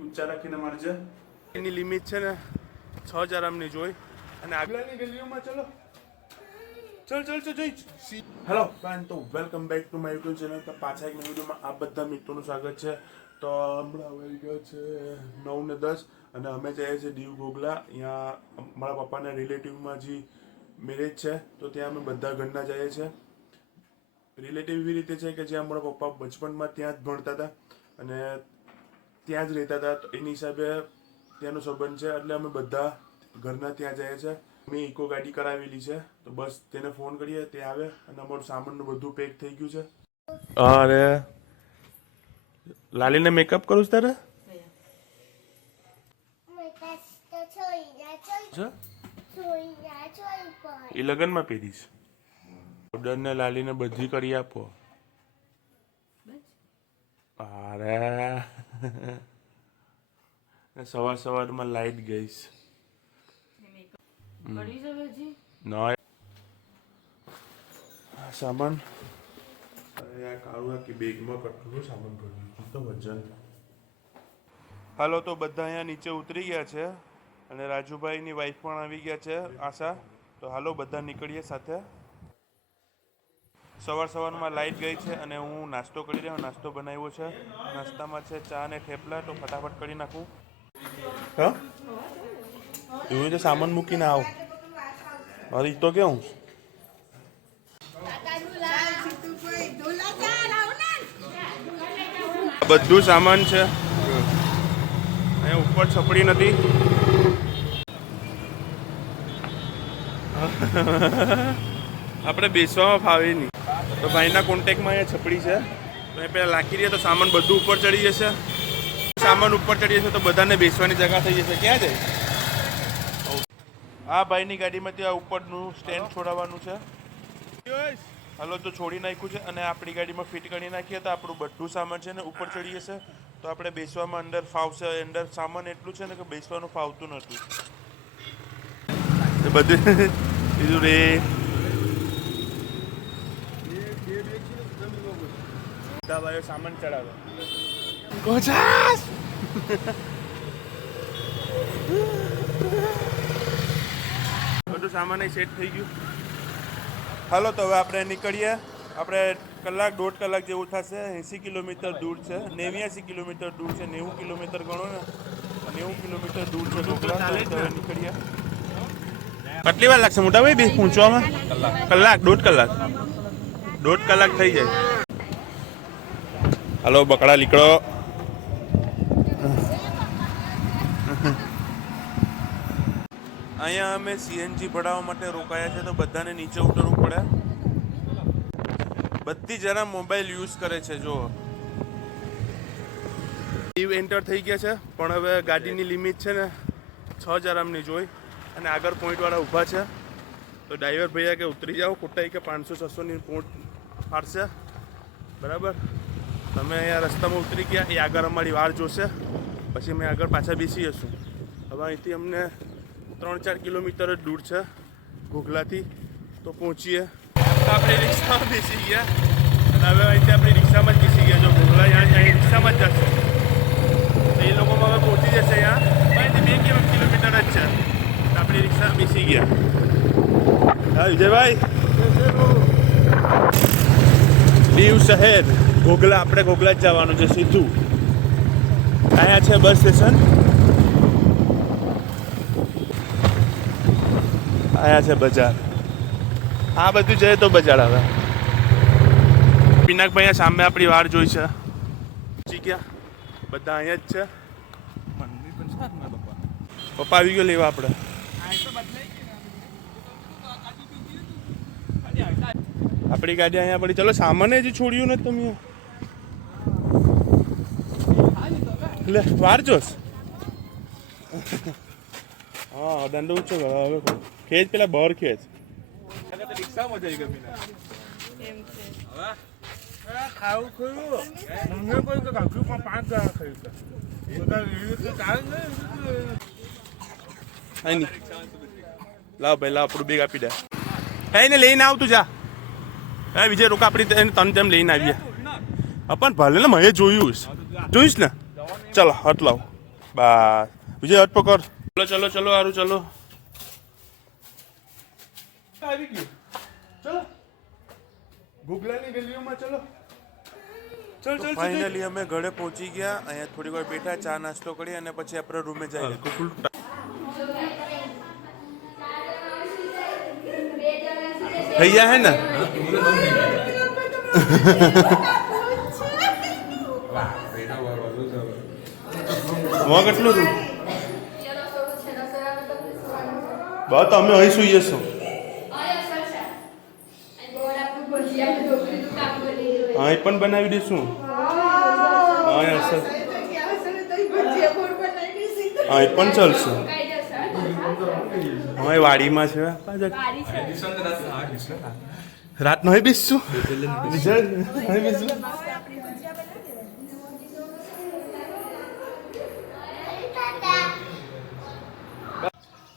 ઊંચા રાખીને મારજે. એની લિમિટ છે ને 6000 આમની જોઈ અને આગળની ગલીઓમાં ચલો ચલ જોઈ. હેલો ફ્રેન્ડ, તો welcome back to my YouTube channel. તો પાછા એક વિડીયોમાં આ બધા મિત્રોનું સ્વાગત છે. તો હમણાં આવી ગયો છે 9:10 અને અમે જઈએ છીએ દીવ ઘોઘલા. અહીંયા મારા પપ્પાના રિલેટિવમાં જે મેરેજ છે તો ત્યાં અમે બધા ઘરના જઈએ છીએ. રિલેટિવ એવી રીતે છે કે જ્યાં મારા પપ્પા બચપનમાં ત્યાં જ ભણતા હતા અને ત્યાં જ રહેતા હતા. તો એની હિસાબે ત્યાંનો સંબંધ છે એટલે અમે બધા ઘરના ત્યાં જઈએ છીએ. મેં ઇકો ગાડી કરાવેલી છે તો બસ તેને ફોન કરીએ તે આવે અને અમારું સામાનનું બધું પેક થઈ ગયું છે. અરે લાલીને મેકઅપ કરું છું તારે એ લગનમાં પહેરીશ. ઓર્ડર ને લાલીને બધી કરી આપો. અરે સવારમાં લાઈટ ગઈશ ના સામાન. અરે કાળું કે બેગમાં કેટલું સામાન ભર્યું તો વજન. હાલો, તો બધા અહીંયા નીચે ઉતરી ગયા છે અને રાજુભાઈની વાઈફ પણ આવી ગયા છે આશા. તો હાલો બધા નીકળીએ સાથે. સવારમાં લાઈટ ગઈ છે અને હું નાસ્તો કરી રહ્યો. નાસ્તો બનાવ્યો છે. નાસ્તામાં છે ચા અને થેપલા. તો ફટાફટ કરી નાખું. હા એવું રીતે સામાન મૂકીને આવ. અરે તો કેવું બધું સામાન છે. અહીંયા ઉપર છપડી નથી. આપણે બેસવામાં ફાવે નહીં. તો ભાઈના કોન્ટેક્ટમાં અહીંયા છપડી છે તો એ પહેલાં લાખી દઈએ તો સામાન બધું ઉપર ચડી જશે. સામાન ઉપર ચડી જશે તો બધાને બેસવાની જગ્યા થઈ જશે. ક્યાં જાય? આ ભાઈની ગાડીમાંથી આ ઉપરનું સ્ટેન્ડ છોડાવવાનું છે. હાલો, તો છોડી નાખ્યું છે અને આપણી ગાડીમાં ફિટ કરી નાખીએ તો આપણું બધું સામાન છે ને ઉપર ચડી જશે. તો આપણે બેસવામાં અંદર ફાવશે. અંદર સામાન એટલું છે ને કે બેસવાનું ફાવતું નથી. બધું બીજું રે બધા ભાઈઓ સામાન ચડાવે. બધું સામાન સેટ થઈ ગયું. હાલો, તો હવે આપણે નીકળીએ. આપણે દોઢ કલાક જેવું થશે. 80 કિલોમીટર દૂર છે. 89 કિલોમીટર દૂર છે. 90 કિલોમીટર ગણો ને. 90 કિલોમીટર દૂર છે ઘોઘલા. નીકળીએ. કેટલી વાર લાગશે મોટા ભાઈ બે પહોંચવામાં? કલાક દોઢ કલાક થઈ જાય. હાલો બકડા નીકળો. અહીંયા અમે સીએનજી ભરાવવા માટે રોકાયા છે તો બધાને નીચે ઉતરવું પડે. બધી જરા મોબાઈલ યુઝ કરે છે. જો દીવ એન્ટર થઈ ગયા છે પણ હવે ગાડીની લિમિટ છે ને 6000 આમની જોઈ અને આગળ પોઈન્ટવાળા ઊભા છે. તો ડ્રાઈવર ભૈયા કે ઉતરી જાઓ. ખોટા કે 500-600ની પોઈન્ટ ફાડશે. બરાબર, તમે અહીંયા રસ્તામાં ઉતરી ગયા. એ આગળ અમારી વાર જોશે પછી અમે આગળ પાછા બેસી જશું. હવે અહીંથી અમને 3-4 કિલોમીટર જ દૂર છે ઘોઘલાથી. તો પહોંચીએ. આપણે રિક્ષામાં બેસી ગયા અને હવે અહીંથી આપણી રિક્ષામાં જ બેસી ગયા. જો ઘોઘલા અહીંયા રિક્ષામાં જ જશે તો એ લોકોમાં હવે પહોંચી જશે. અહીંયા અહીંથી 2 કિલોમીટર જ છે. આપણી રિક્ષા બેસી ગયા. હા વિજયભાઈ, દીવ શહેર ઘોઘલા. આપણે ઘોઘલા જ જવાનું છે સીધું. અહીંયા છે બસ સ્ટેશન. અહીંયા છે બજાર. આ બધું જઈએ તો બજાર. હવે પિનાકભાઈ સામે આપણી વાર જોઈ છે. પહોંચી ગયા બધા. અહીંયા જ છે. પપ્પા આવી ગયો લેવા આપણે. આપણી ગાડી અહીંયા પડી. ચલો સામાન હજી છોડ્યું ને તમે. લે વાર જોશ. હા દંડ ઊંચો હવે ખેંચ. પેલા બહાર ખેંચ. રિક્ષામાં જઈ ગમી ખાવું ખોયું. મને કોઈ તો કાઢ્યું પણ 5 જણા ખાયું. લાવ ભાઈ લાવ. આપણું બેગ આપી દે. એને લઈને આવતું જા. હા વિજય રોકા. આપણે તને તેમ લઈને આવીએ. પણ ભલે ને મેં જોઈશ ને. ચાલો હટ લાવ. બસ વિજય હાથ પકડ. ચલો ચલો ચલો હારું ચલો. આવી ગયું. ચલો ગુગલાની ગલીઓમાં ચલો. ચલ ચલ ફાઇનલી અમે ઘરે પહોંચી ગયા. અહીંયા થોડી વાર બેઠા, ચા નાસ્તો કરી અને પછી આપણે રૂમે જઈએ. ભૈયા હે ને વहाँ કેટલું હતું બસ અમે અહીં સુઈએ છો. અહીં પણ બનાવી દઈશું. અહીં પણ ચાલશે. અહીં વાડીમાં છે રાત નહીં બેસશું.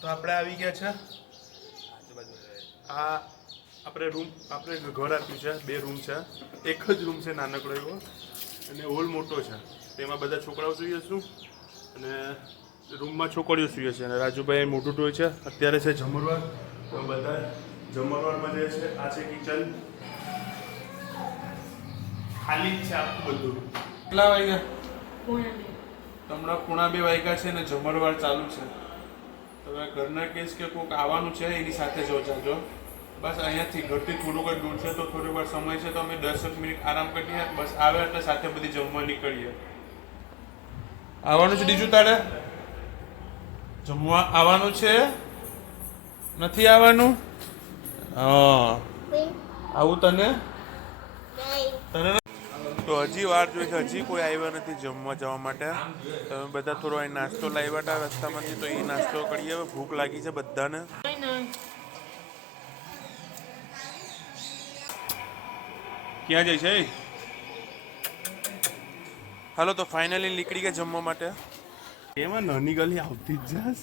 તો આપણે આવી ગયા છે. આ આપણે રૂમ આપણે ઘર આપ્યું છે. 2 રૂમ છે. એક જ રૂમ છે નાનકડો એવો અને હોલ મોટો છે. તેમાં બધા છોકરાઓ સૂઈએ છું અને રૂમમાં છોકરીઓ સૂઈએ છે. અને રાજુભાઈ મોટું ટોય છે. અત્યારે છે જમરવાર. તો બધા જમરવારમાં જે છે આ છે કિચન. ખાલી જ છે આખું બધું. કેટલા વાગ્યા? હમણાં 1:30 વાગ્યા છે ને જમરવાર ચાલુ છે. તમે ઘરના કહીશ કે કોઈક આવવાનું છે એની સાથે જો જાજો. બસ અહીંયાથી ઘરથી થોડુંક જ દૂર છે તો થોડી વાર સમય છે તો અમે 10 મિનિટ આરામ કરીએ. બસ આવે એટલે સાથે બધી જમવા નીકળીએ. આવવાનું છે બીજું તારે? જમવા આવવાનું છે? નથી આવવાનું? હા આવું તને તને તો હજી વાર જોઈ છે. હજી કોઈ આવ્યા નથી જમવા જવા માટે. તમે બધા થોડો અહીં નાસ્તો લાવ્યા હતા રસ્તામાંથી તો એ નાસ્તો કરીએ. ભૂખ લાગી છે બધાને. ક્યાં જાય છે? હાલો તો ફાઇનલી નીકળી ગયા જમવા માટે. એમાં નાની ગલી આવતી જ જાસ.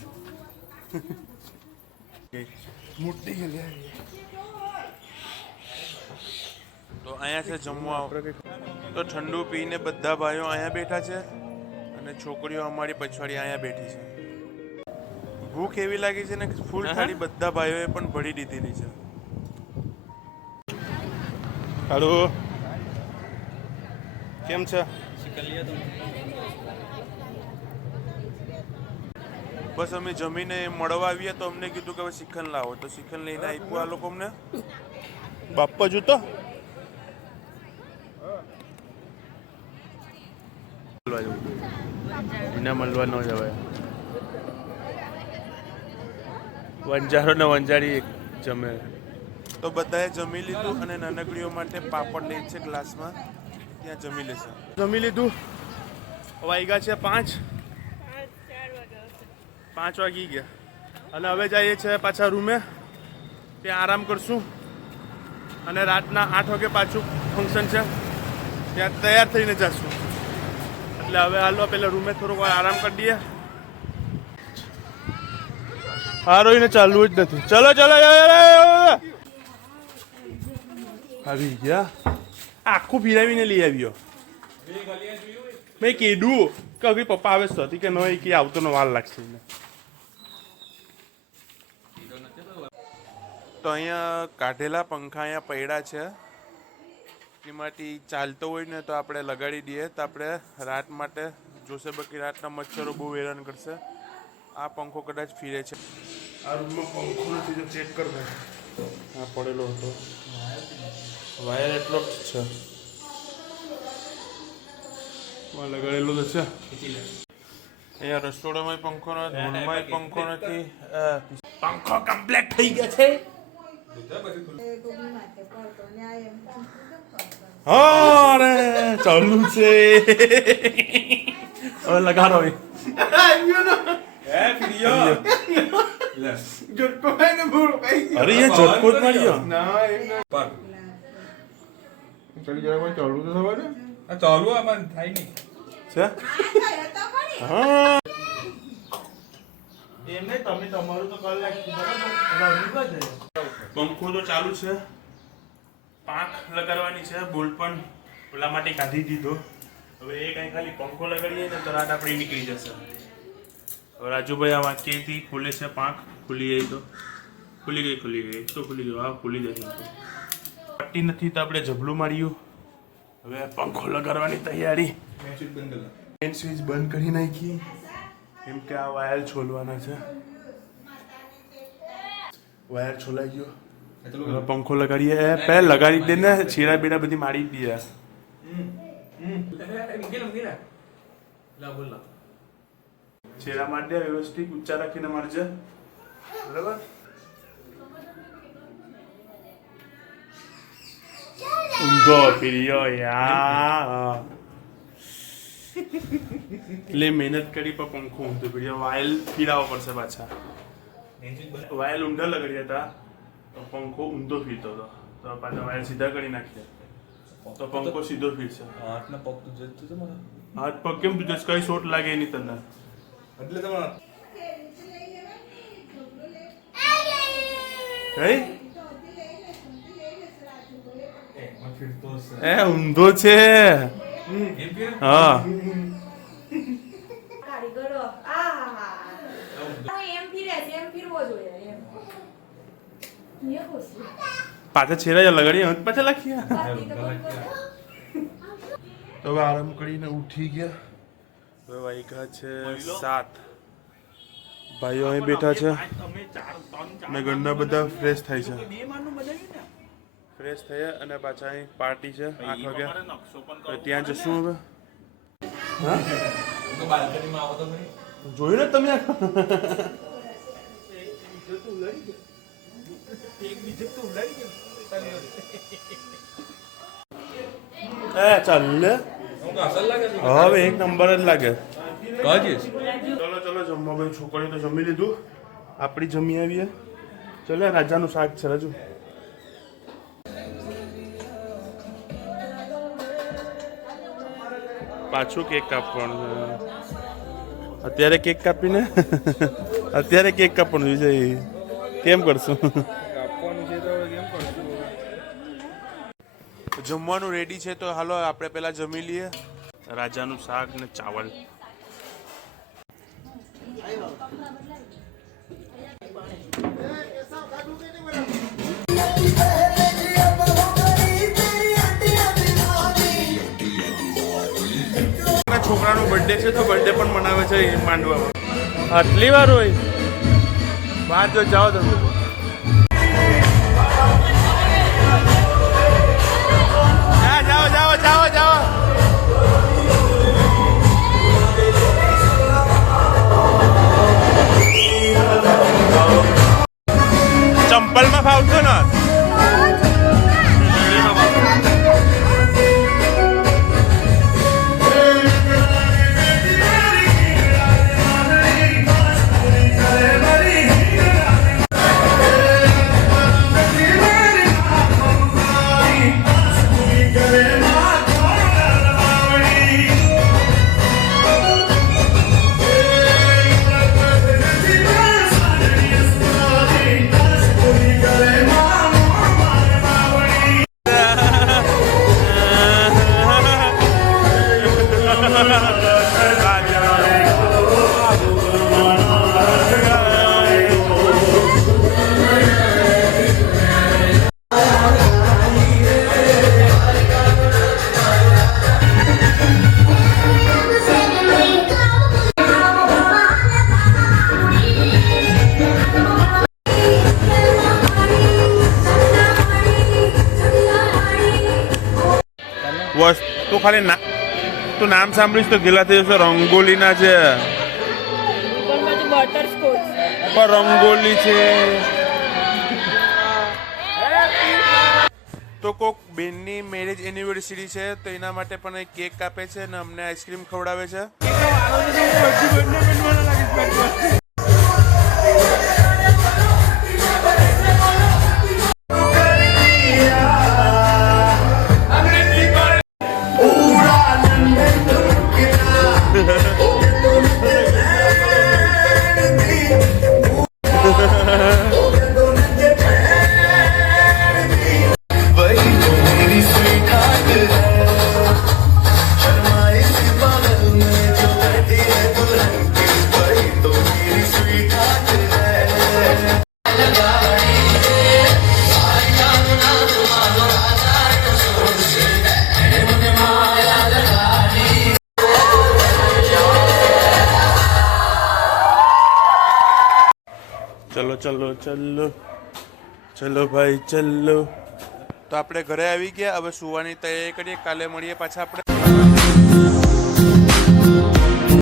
મોટી ગલી આવી. તો અહીંયા છે જમવા. તો ઠંડુ પીને બધા ભાઈઓ અહીંયા બેઠા છે અને છોકરીઓ અમારી પછવાડી અહીંયા બેઠી છે. ભૂખ એવી લાગી છે ને ફૂલ થાળી બધા ભાઈઓએ પણ ભરી દીધેલી છે. હાલો કેમ છે? બસ અમે જમીને મળવા આવીએ તો અમને કીધું કે હવે શ્રીખંડ લાવો તો શ્રીખંડ લઈને આપ્યું આ લોકો અમને. બાપા જૂતો એને મળવા ન જવાય. વંજારો ને વંજારી જમે. તો બધાએ જમી લીધું અને નાનકડીઓ માટે પાપડ લે છે ગ્લાસમાં. ત્યાં જમી લેશે. જમી લીધું. વાગ્યા છે 5 વાગી ગયા અને હવે જઈએ છીએ પાછા રૂમે. ત્યાં આરામ કરશું અને રાતના 8 વાગે પાછું ફંક્શન છે ત્યાં તૈયાર થઈને જશું. એટલે હવે હાલો પેલા રૂમે થોડોક વાર આરામ કરી દઈએ. હારો એને ચાલવું જ નથી. ચલો ચલો આવી ગયા. આખું ફિરાવીને લઈ આવ્યો. મેં કીધું કે હવે પપ્પા આવે તો કે નહીં કે આવતો નો વાર લાગશે. તો અહીંયા કાઢેલા પંખા અહીંયા પડ્યા છે. એમાંથી ચાલતો હોય ને તો આપણે લગાડી દઈએ તો આપણે રાત માટે જોશે. બાકી રાતના મચ્છરો બહુ હેરાન કરશે. આ પંખો કદાચ ફીરે છે. આ રૂમમાં પંખો નથી જો ચેક કર ભાઈ. આ પડેલો હતો વાયર એટલો જ છે. લગાડેલો તો છે. અહીંયા રસોડામાં પંખો નથી, રૂમમાં પંખો નથી. પંખો કમ્પ્લીટ થઈ ગયા છે. અરે ચાલુ છે. હવે લગાડો. અરે ये झटको જ માર્યો. ચડી જાય કોઈ ચાલુ તો થવા દે. આ ચાલુ આમાં થાય નહીં છે. હા એમને તમે તમારું તો કલાક બરાબર. પંખો તો ચાલુ છે. પાંખ લગાડવાની છે. બોલ પણ ઓલા માટે કાઢી દીધો. હવે એ કઈ ખાલી પંખો લગાડીએ ને તો રાત આપણી નીકળી જશે. રાજુભાઈ આ વાંચીથી ખુલે છે પાંખ ખુલી ગઈ તો ખુલી ગઈ તો ખુલી ગયું હા ખુલી જશે પટ્ટી નથી તો આપણે જબલું માર્યું હવે પંખો લગાડવાની તૈયારી મેઇન સ્વિચ બંધ કરી નાખી કેમ કે આ વાયર છોલવાના છે વાયર છોલાઈ ગયો હવે પંખો લગાડીએ પહેલા લગાડી દે ને છેડા બેડા બધી મારી દઈએ છેડા મારી દે વ્યવસ્થિત ઊંચા રાખીને મારજે બરાબર ઊંધો પીર્યો યાર એટલે મહેનત કરી પણ પંખો ઊંધો પીર્યો વાયલ ફીરાવો પડશે પાછા વાયલ ઊંધા લગાડ્યા હતા તો પંખો ઊંધો ફીરતો હતો તો પાછા વાયલ સીધા કરી નાખ્યા તો પંખો સીધો ફીરશે હાથ પગ કેમ તું કઈ શોટ લાગે નહીં તને એટલે તમારા એ ઊંધો છે હા પાછા છેડા લગાડી પાછા લખ્યા તો હવે આરામ કરીને ઉઠી ગયા હવે વાગ્યા છે 7 ભાઈઓ અહીં બેઠા છે અને ઘરના બધા ફ્રેશ થાય છે ફ્રેશ થયા અને પાછા અહીં પાર્ટી છે 8 વાગ્યા તો ત્યાં જશું હવે જોયું ને તમે ચાલ લે હવે એક નંબર જ લાગે ચલો ચલો જમવા ભાઈ છોકરીઓ તો જમી લીધું આપણી જમી આવીએ ચલો રાજાનું શાક છે રાજુ પાછું કેક કાપવાનું અત્યારે કેક કાપીને અત્યારે કેક કાપવાનું વિજય કેમ કરશું જમવાનું રેડી છે તો હાલો આપણે પેલા જમી લઈએ રાજાનું શાક ને ચાવલ છોકરાનો બર્થડે છે તો બર્થડે પણ મનાવે છે માંડવામાં આટલી વાર હોય બહાર જો જાઓ તમે જાઓ ચંપલમાં ફાવતો ને વસ્તુ ખાલી તું નામ સાંભળીશ તો ગેલા થઈ જશે રંગોલીના છે પણ રંગોલી છે તો કોક બેનની મેરેજ એનિવર્સરી છે તો એના માટે પણ કેક કાપે છે અને અમને આઈસ્ક્રીમ ખવડાવે છે ચલો ચલો ચલો ભાઈ ચલો. તો આપણે ઘરે આવી ગયા, હવે સુવાની તૈયારી કરીએ. કાલે મળીએ પાછા આપણે.